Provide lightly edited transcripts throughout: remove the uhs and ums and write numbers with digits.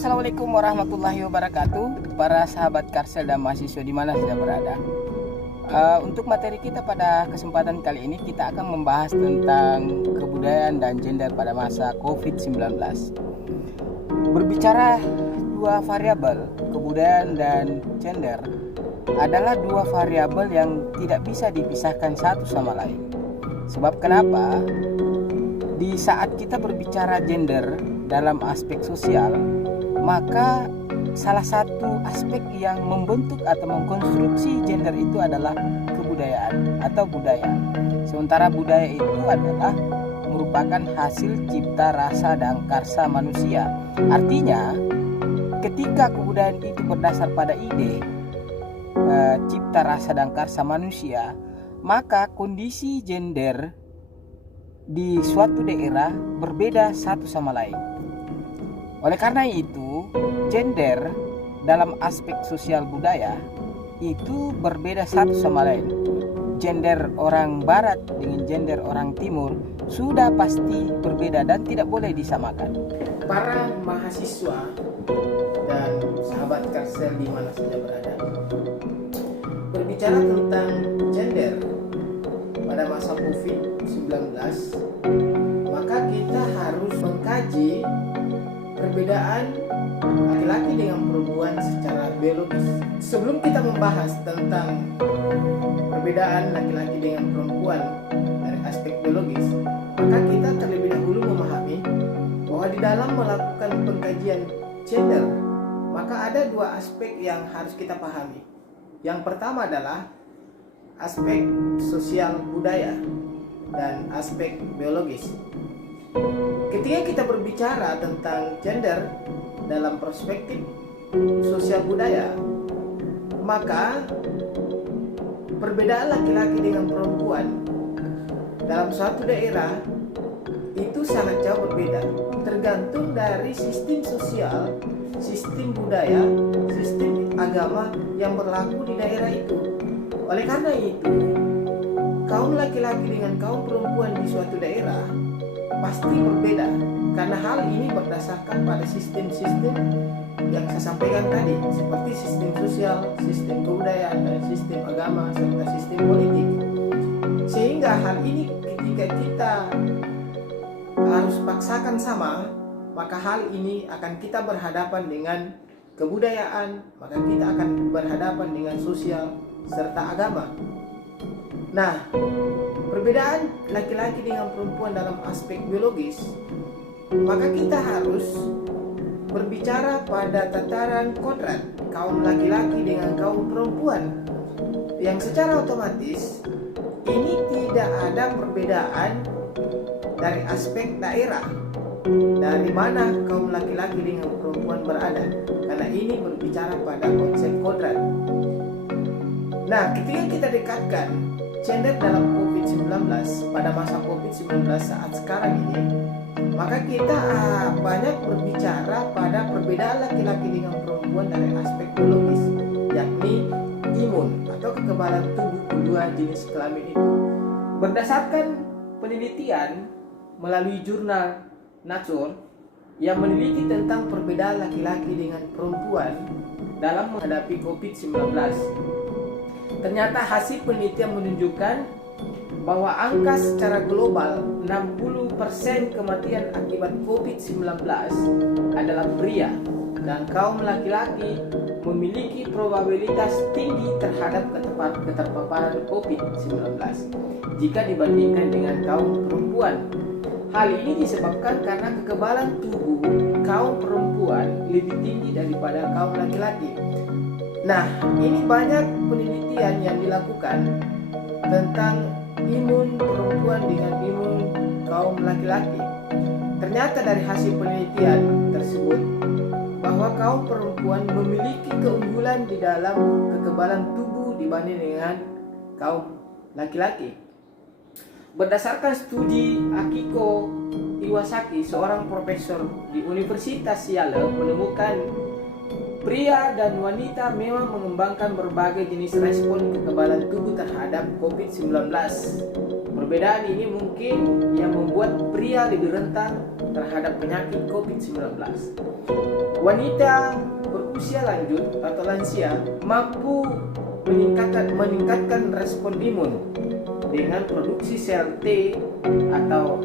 Assalamualaikum warahmatullahi wabarakatuh, para sahabat Karsel dan mahasiswa di mana saja berada. Untuk materi kita pada kesempatan kali ini, kita akan membahas tentang kebudayaan dan gender pada masa COVID-19. Berbicara dua variabel, kebudayaan dan gender, adalah dua variabel yang tidak bisa dipisahkan satu sama lain. Sebab kenapa? Di saat kita berbicara gender dalam aspek sosial, maka salah satu aspek yang membentuk atau mengkonstruksi gender itu adalah kebudayaan atau budaya. Sementara budaya itu adalah merupakan hasil cipta rasa dan karsa manusia. Artinya, ketika kebudayaan itu berdasar pada ide cipta rasa dan karsa manusia, maka kondisi gender di suatu daerah berbeda satu sama lain. Oleh karena itu, gender dalam aspek sosial budaya itu berbeda satu sama lain. Gender orang barat dengan gender orang timur sudah pasti berbeda dan tidak boleh disamakan. Para mahasiswa dan sahabat Karsel di mana saja berada, berbicara tentang gender pada masa COVID-19, maka kita harus mengkaji perbedaan laki-laki dengan perempuan secara biologis. Sebelum kita membahas tentang perbedaan laki-laki dengan perempuan dari aspek biologis, maka kita terlebih dahulu memahami bahwa di dalam melakukan pengkajian gender, maka ada dua aspek yang harus kita pahami. Yang pertama adalah aspek sosial budaya dan aspek biologis. Ketika kita berbicara tentang gender dalam perspektif sosial budaya, maka perbedaan laki-laki dengan perempuan dalam suatu daerah itu sangat jauh berbeda, tergantung dari sistem sosial, sistem budaya, sistem agama yang berlaku di daerah itu. Oleh karena itu, kaum laki-laki dengan kaum perempuan di suatu daerah pasti berbeda, karena hal ini berdasarkan pada sistem-sistem yang saya sampaikan tadi, seperti sistem sosial, sistem kebudayaan, dan sistem agama, serta sistem politik. Sehingga hal ini ketika kita harus paksakan sama, maka hal ini akan kita berhadapan dengan kebudayaan, maka kita akan berhadapan dengan sosial serta agama. Nah, perbedaan laki-laki dengan perempuan dalam aspek biologis, maka kita harus berbicara pada tataran kodrat kaum laki-laki dengan kaum perempuan, yang secara otomatis ini tidak ada perbedaan dari aspek daerah, dari mana kaum laki-laki dengan perempuan berada, karena ini berbicara pada konsep kodrat. Nah, ketika kita dekatkan gender dalam COVID-19 pada masa COVID-19 saat sekarang ini, maka kita banyak berbicara pada perbedaan laki-laki dengan perempuan dari aspek biologis, yakni imun atau kekebalan tubuh kedua jenis kelamin itu. Berdasarkan penelitian melalui jurnal Nature yang meneliti tentang perbedaan laki-laki dengan perempuan dalam menghadapi COVID-19, ternyata hasil penelitian menunjukkan bahwa angka secara global 60% kematian akibat COVID-19 adalah pria, dan kaum laki-laki memiliki probabilitas tinggi terhadap keterpaparan COVID-19 jika dibandingkan dengan kaum perempuan. Hal ini disebabkan karena kekebalan tubuh kaum perempuan lebih tinggi daripada kaum laki-laki. Nah, ini banyak penelitian yang dilakukan tentang imun perempuan dengan imun kaum laki-laki. Ternyata dari hasil penelitian tersebut bahwa kaum perempuan memiliki keunggulan di dalam kekebalan tubuh dibanding dengan kaum laki-laki. Berdasarkan studi Akiko Iwasaki, seorang profesor di Universitas Yale, menemukan pria dan wanita memang mengembangkan berbagai jenis respon kekebalan tubuh terhadap COVID-19. Perbedaan ini mungkin yang membuat pria lebih rentan terhadap penyakit COVID-19. Wanita berusia lanjut atau lansia mampu meningkatkan respon imun dengan produksi sel T atau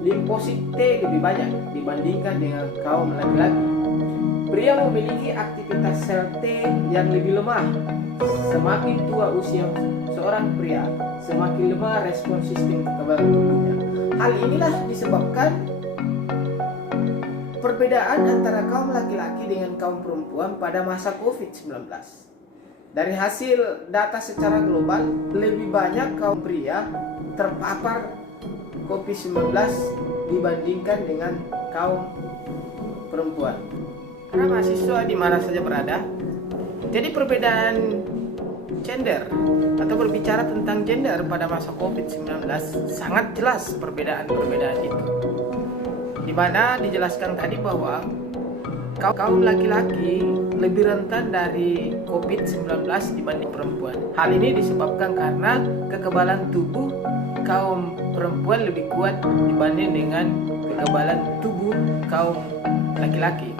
limfosit T lebih banyak dibandingkan dengan kaum laki-laki. Pria memiliki aktivitas sel T yang lebih lemah. Semakin tua usia seorang pria, semakin lemah respon sistem kekebalan tubuhnya. Hal inilah disebabkan perbedaan antara kaum laki-laki dengan kaum perempuan pada masa COVID-19. Dari hasil data secara global, lebih banyak kaum pria terpapar COVID-19 dibandingkan dengan kaum perempuan. Para mahasiswa di mana saja berada, jadi perbedaan gender atau berbicara tentang gender pada masa COVID-19 sangat jelas perbedaan-perbedaan itu. Di mana dijelaskan tadi bahwa kaum laki-laki lebih rentan dari COVID-19 dibanding perempuan. Hal ini disebabkan karena kekebalan tubuh kaum perempuan lebih kuat dibanding dengan kekebalan tubuh kaum laki-laki.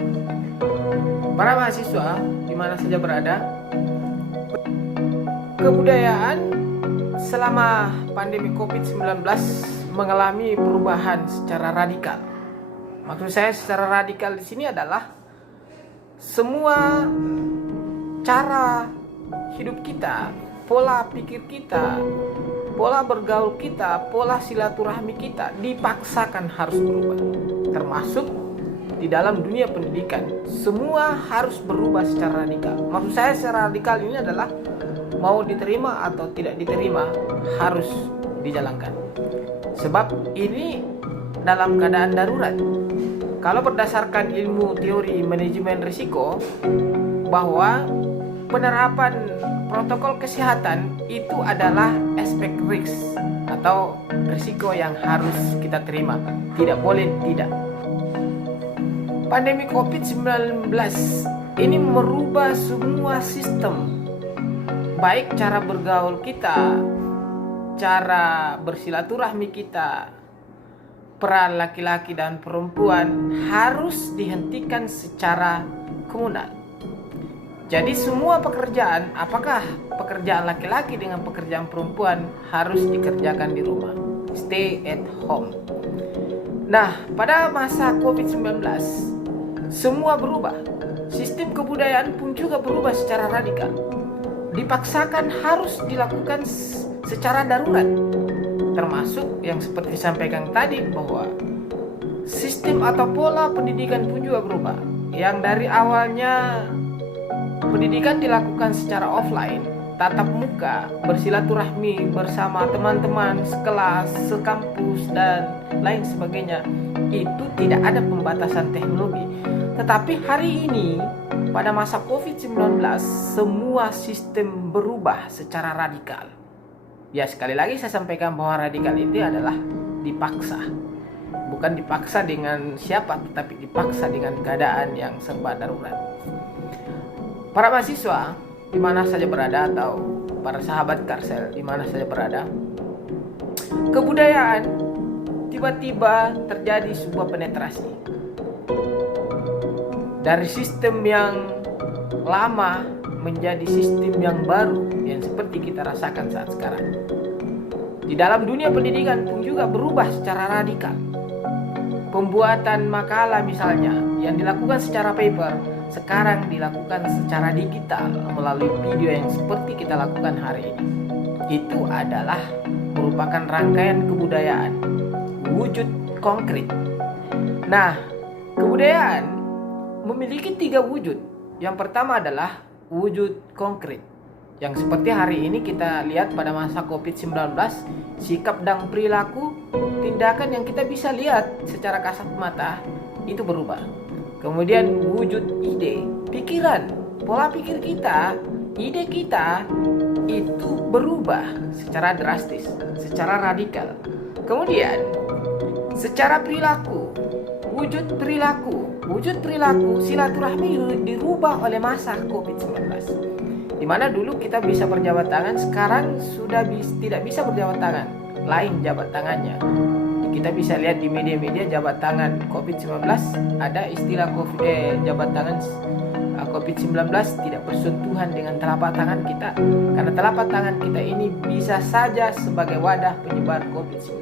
Para mahasiswa di mana saja berada, kebudayaan selama pandemi COVID-19 mengalami perubahan secara radikal. Maksud saya secara radikal di sini adalah semua cara hidup kita, pola pikir kita, pola bergaul kita, pola silaturahmi kita dipaksakan harus berubah. Termasuk di dalam dunia pendidikan, semua harus berubah secara radikal. Maksud saya secara radikal ini adalah mau diterima atau tidak diterima harus dijalankan. Sebab ini dalam keadaan darurat. Kalau berdasarkan ilmu teori manajemen risiko, bahwa penerapan protokol kesehatan itu adalah aspek risk atau risiko yang harus kita terima. Tidak boleh tidak. Pandemi COVID-19 ini merubah semua sistem, baik cara bergaul kita, cara bersilaturahmi kita. Peran laki-laki dan perempuan harus dihentikan secara komunal. Jadi semua pekerjaan, apakah pekerjaan laki-laki dengan pekerjaan perempuan, harus dikerjakan di rumah. Stay at home. Nah, pada masa COVID-19 semua berubah. Sistem kebudayaan pun juga berubah secara radikal. Dipaksakan harus dilakukan secara darurat. Termasuk yang seperti disampaikan tadi bahwa sistem atau pola pendidikan pun juga berubah. Yang dari awalnya pendidikan dilakukan secara offline, tatap muka, bersilaturahmi bersama teman-teman sekelas, sekampus dan lain sebagainya, itu tidak ada pembatasan teknologi. Tetapi hari ini pada masa COVID-19 semua sistem berubah secara radikal. Ya, sekali lagi saya sampaikan bahwa radikal itu adalah dipaksa. Bukan dipaksa dengan siapa, tetapi dipaksa dengan keadaan yang serba darurat. Para mahasiswa di mana saja berada atau para sahabat Karsel di mana saja berada, kebudayaan tiba-tiba terjadi sebuah penetrasi. Dari sistem yang lama menjadi sistem yang baru yang seperti kita rasakan saat sekarang. Di dalam dunia pendidikan pun juga berubah secara radikal. Pembuatan makalah misalnya yang dilakukan secara paper sekarang dilakukan secara digital melalui video yang seperti kita lakukan hari ini. Itu adalah merupakan rangkaian kebudayaan, wujud konkret. Nah, kebudayaan memiliki 3 wujud. Yang pertama adalah wujud konkret. Yang seperti hari ini kita lihat pada masa COVID-19, sikap dan perilaku, tindakan yang kita bisa lihat secara kasat mata itu berubah. Kemudian wujud ide, pikiran, pola pikir kita, ide kita itu berubah secara drastis, secara radikal. Kemudian secara perilaku, wujud perilaku silaturahmi dirubah oleh masa COVID-19. Di mana dulu kita bisa berjabat tangan, sekarang sudah tidak bisa berjabat tangan, lain jabat tangannya. Kita bisa lihat di media-media jabat tangan COVID-19, ada istilah jabat tangan COVID-19 tidak bersentuhan dengan telapak tangan kita, karena telapak tangan kita ini bisa saja sebagai wadah penyebar COVID-19,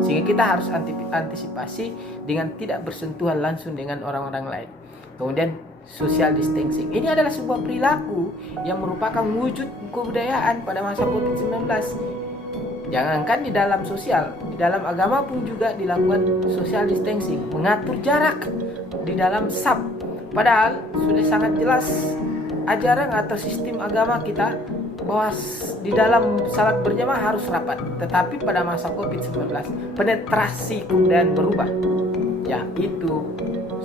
sehingga kita harus antisipasi dengan tidak bersentuhan langsung dengan orang-orang lain. Kemudian social distancing, ini adalah sebuah perilaku yang merupakan wujud kebudayaan pada masa COVID-19. Jangankan di dalam sosial, di dalam agama pun juga dilakukan social distancing, mengatur jarak di dalam SAP. Padahal sudah sangat jelas ajaran atau sistem agama kita bahwa di dalam salat berjamaah harus rapat. Tetapi pada masa COVID-19 penetrasi kebudayaan berubah, yaitu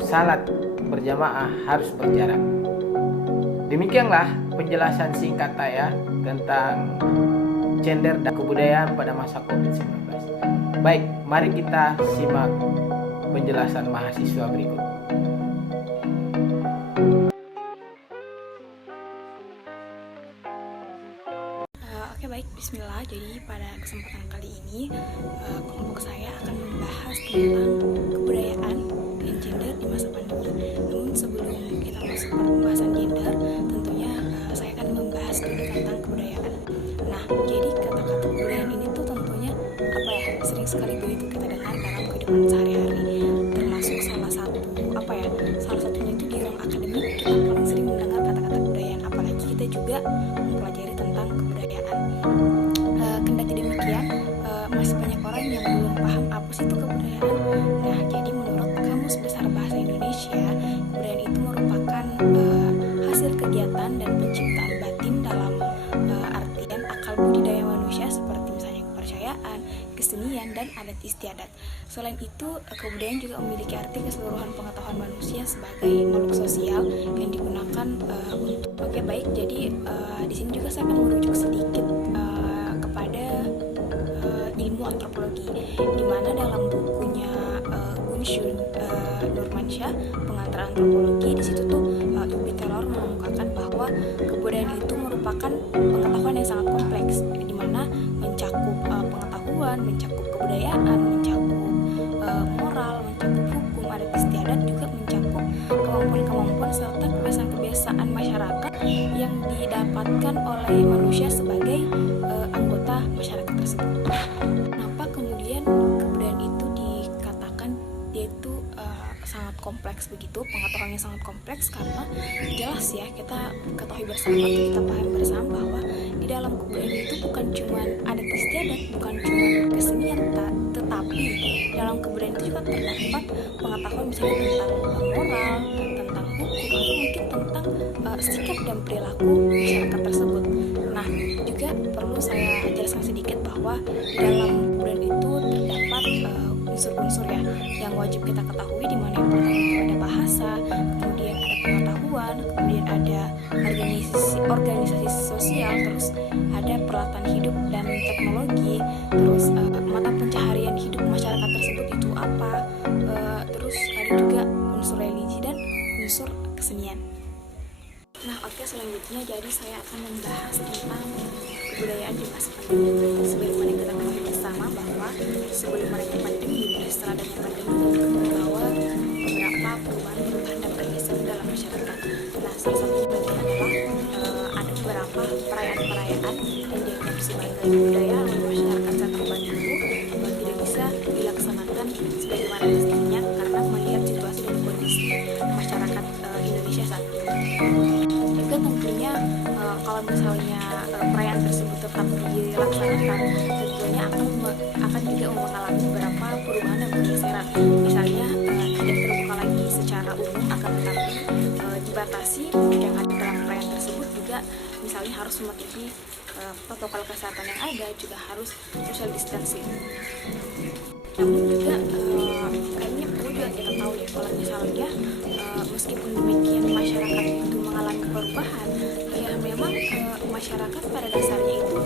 salat berjamaah harus berjarak. Demikianlah penjelasan singkat saya tentang gender dan kebudayaan pada masa COVID-19. Baik, mari kita simak penjelasan mahasiswa berikut. Oke, baik, bismillah. Jadi pada kesempatan kali ini kelompok saya akan membahas tentang kebudayaan dan gender di masa pandemi. Namun sebelum kita masuk ke pembahasan gender, tentunya saya akan membahas dulu tentang kebudayaan. Nah, jadi kata-kata kebudayaan ini tuh tentunya sering sekali begitu kita dengar dalam kehidupan sehari-hari. Termasuk salah satunya itu di ruang akademik kita paling sering mendengar kata-kata kebudayaan. Apalagi kita juga mempelajari tentang kebudayaan. Kendati demikian, masih banyak orang yang belum paham apa sih itu kebudayaan. Nah, jadi menurut Kamus Besar Bahasa Indonesia, kebudayaan itu merupakan hasil kegiatan dan penciptaan batin dalam artian akal budi daya manusia seperti misalnya kepercayaan, kesenian, dan adat istiadat. Selain itu, kebudayaan juga memiliki arti keseluruhan pengetahuan manusia sebagai makhluk sosial yang digunakan untuk. Oke, baik. Jadi di sini juga saya akan merujuk sedikit kepada ilmu antropologi, di mana dalam bukunya Gunshun Nurmansyah, pengantar antropologi, di situ tuh Ibu Taylor mengemukakan bahwa kebudayaan itu merupakan pengetahuan yang sangat kompleks, di mana mencakup pengetahuan, mencakup kebudayaan, mencakup moral, mencakup hukum, adat istiadat, juga mencakup kemampuan-kemampuan serta kebiasaan-kebiasaan masyarakat yang didapatkan oleh manusia sebagai anggota masyarakat tersebut. Kenapa kemudian kebudayaan itu dikatakan dia itu sangat kompleks begitu, pengetahuannya sangat kompleks? Karena jelas ya, kita ketahui bersama atau kita pahami bersama bahwa di dalam kebudayaan itu bukan cuma adat istiadat, bukan cuma kesenian, tetapi dalam kebudayaan itu juga terdapat pengetahuan misalnya tentang moral, tentang hukum, atau mungkin tentang sikap dan perilaku masyarakat tersebut. Nah, juga perlu saya jelaskan sedikit bahwa di dalam kebudayaan itu terdapat unsur-unsur ya yang wajib kita ketahui, di mana yang pertama itu ada bahasa, kemudian ada pengetahuan, kemudian ada organisasi sosial, terus ada peralatan hidup dan teknologi, terus mata pencaharian hidup masyarakat tersebut itu apa, terus ada juga unsur religi dan unsur kesenian. Nah, oke, selanjutnya jadi saya akan membahas tentang kebudayaan di masa pandemi. Sebagaimana kita ketahui bersama bahwa sebelum adanya pandemi dan setelah adanya pandemi tentu membawa beberapa perubahan dan pergeseran dalam masyarakat. Nah, salah satunya adalah ada beberapa perayaan-perayaan yang dianggap sebagai budaya oleh masyarakat saat pandemi itu tidak bisa dilaksanakan sebagaimana mestinya karena melihat situasi dan kondisi masyarakat Indonesia saat ini. Juga tentunya kalau misalnya perayaan tersebut tetap dilaksanakan, tentunya akan juga mengalami beberapa perubahan dan pergeseran. Misalnya tidak terbuka lagi secara umum, akan tetapi dibatasi yang ada dalam perayaan tersebut juga misalnya harus mematuhi protokol kesehatan yang ada, juga harus social distancing. Namun juga kayaknya perlu juga kita tahu ya, kalau misalnya meskipun demikian masyarakat itu mengalami perubahan, ya memang masyarakat pada dasarnya itu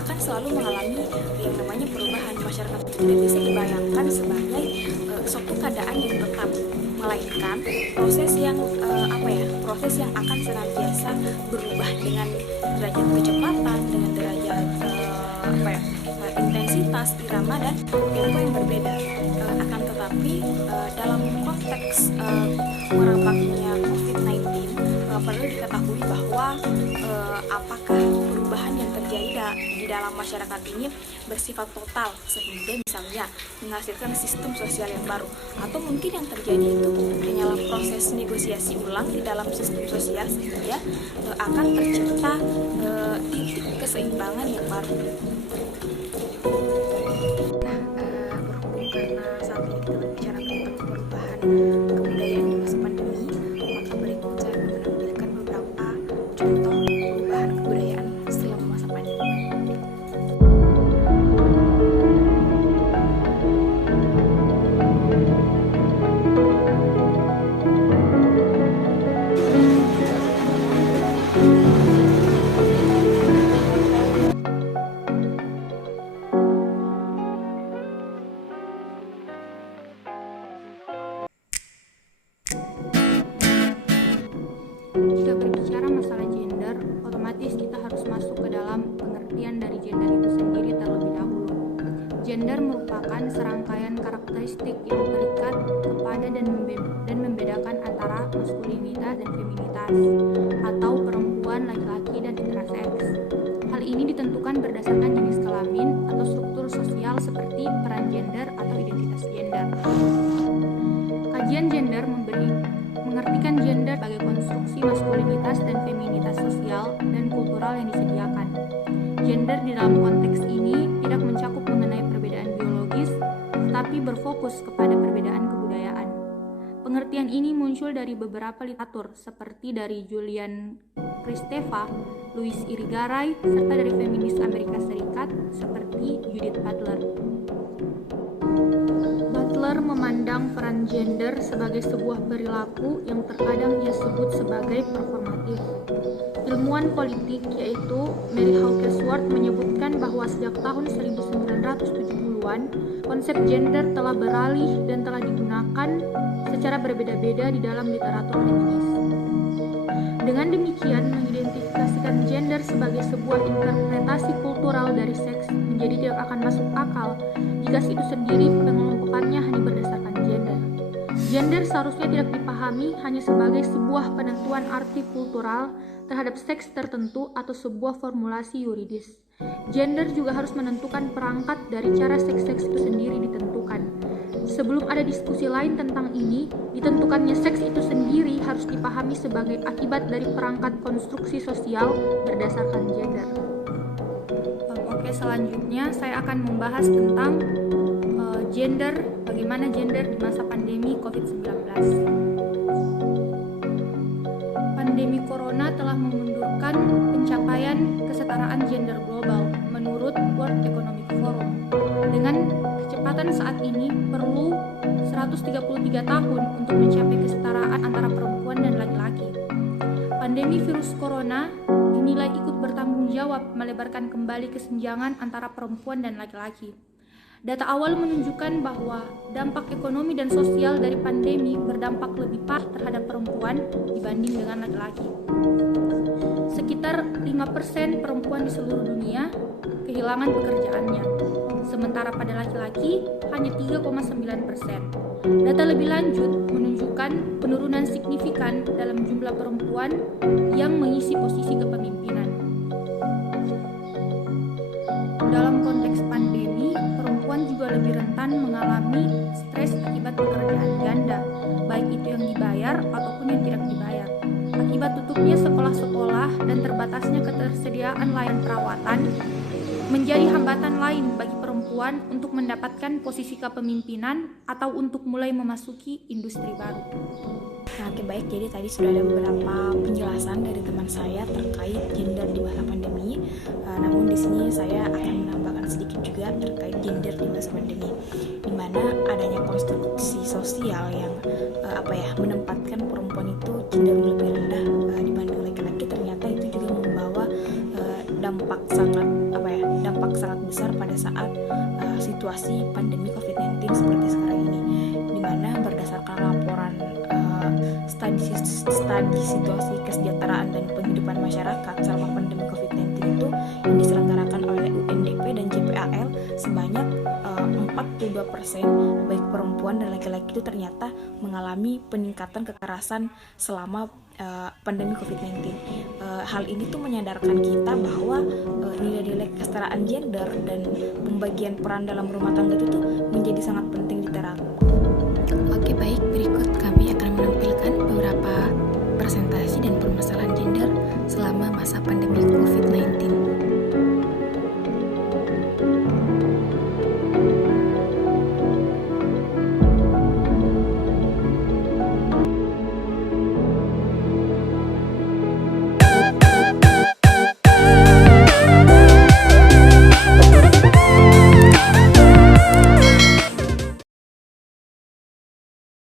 akan selalu mengalami yang namanya perubahan. Masyarakat itu tidak bisa dibayangkan sebagai suatu keadaan yang tetap, melainkan proses yang proses yang akan senantiasa berubah dengan derajat kecepatan, dengan derajat intensitas, irama, dan tempo yang berbeda. Akan tetapi dalam konteks merebaknya COVID-19 perlu diketahui bahwa apakah perubahan yang terjadi di dalam masyarakat ini bersifat total sehingga misalnya menghasilkan sistem sosial yang baru, atau mungkin yang terjadi itu hanyalah proses negosiasi ulang di dalam sistem sosial sehingga akan tercipta titik keseimbangan yang baru. Berhubung karena saat ini kita berbicara tentang perubahan kebudayaan di masa pandemi, maka berikut saya menampilkan beberapa contoh perubahan kebudayaan selama masa pandemi. Jika berbicara masalah gender, otomatis kita harus masuk ke dalam pengertian dari gender itu sendiri terlebih dahulu. Gender merupakan serangkaian karakteristik yang terikat kepada dan membedakan antara maskulinitas dan feminitas, atau perempuan, laki-laki, dan interseks. Hal ini ditentukan berdasarkan jenis kelamin atau struktur sosial seperti peran gender atau identitas gender. Kajian gender mengartikan gender sebagai konstruksi maskulinitas dan feminitas sosial dan kultural yang disediakan. Gender di dalam konteks ini tidak mencakup mengenai perbedaan biologis, tetapi berfokus kepada perbedaan kebudayaan. Pengertian ini muncul dari beberapa literatur, seperti dari Julian Kristeva, Louis Irigaray, serta dari feminis Amerika Serikat, seperti Judith Butler. Butler memandang peran gender sebagai sebuah perilaku yang terkadang ia sebut sebagai performatif. Ilmuwan politik yaitu Mary Hawkesworth menyebutkan bahwa sejak tahun 1970-an, konsep gender telah beralih dan telah digunakan secara berbeda-beda di dalam literatur feminis. Dengan demikian, mengidentifikasikan gender sebagai sebuah interpretasi kultural dari seks menjadi tidak akan masuk akal jika itu sendiri pengelompokannya hanya berdasarkan gender. Gender seharusnya tidak dipahami hanya sebagai sebuah penentuan arti kultural terhadap seks tertentu atau sebuah formulasi yuridis. Gender juga harus menentukan perangkat dari cara seks-seks itu sendiri ditentukan. Sebelum ada diskusi lain tentang ini, ditentukannya seks itu sendiri harus dipahami sebagai akibat dari perangkat konstruksi sosial berdasarkan gender. Oke, selanjutnya saya akan membahas tentang gender, bagaimana gender di masa pandemi COVID-19. Pandemi Corona telah memundurkan pencapaian kesetaraan gender global menurut World Economic Forum. Dengan kecepatan saat ini perlu 133 tahun untuk mencapai kesetaraan antara perempuan dan laki-laki. Pandemi virus corona dinilai ikut bertanggung jawab melebarkan kembali kesenjangan antara perempuan dan laki-laki. Data awal menunjukkan bahwa dampak ekonomi dan sosial dari pandemi berdampak lebih parah terhadap perempuan dibanding dengan laki-laki. Sekitar 5% perempuan di seluruh dunia kehilangan pekerjaannya, sementara pada laki-laki hanya 3,9%. Data lebih lanjut menunjukkan penurunan signifikan dalam jumlah perempuan yang mengisi posisi kepemimpinan. Dalam konteks pandemi, perempuan juga lebih rentan mengalami stres akibat pekerjaan ganda, baik itu yang dibayar ataupun yang tidak dibayar. Akibat tutupnya sekolah-sekolah dan terbatasnya ketersediaan layanan perawatan, menjadi hambatan lain bagi perempuan untuk mendapatkan posisi kepemimpinan atau untuk mulai memasuki industri baru. Nah, oke baik, jadi tadi sudah ada beberapa penjelasan dari teman saya terkait gender di masa pandemi. Namun di sini saya akan menambahkan sedikit juga terkait gender di masa pandemi, di mana adanya konstruksi sosial yang menempatkan perempuan itu cenderung lebih rendah dibanding laki-laki. Ternyata itu juga membawa dampak sangat besar pada saat situasi pandemi COVID-19 seperti sekarang ini, di mana berdasarkan laporan studi situasi kesejahteraan dan penghidupan masyarakat selama pandemi COVID-19 itu yang diselenggarakan oleh UNDP dan JPAL, sebanyak 42% baik perempuan dan laki-laki itu ternyata mengalami peningkatan kekerasan selama pandemi COVID-19. Hal ini tuh menyadarkan kita bahwa nilai-nilai kesetaraan gender dan pembagian peran dalam rumah tangga itu tuh menjadi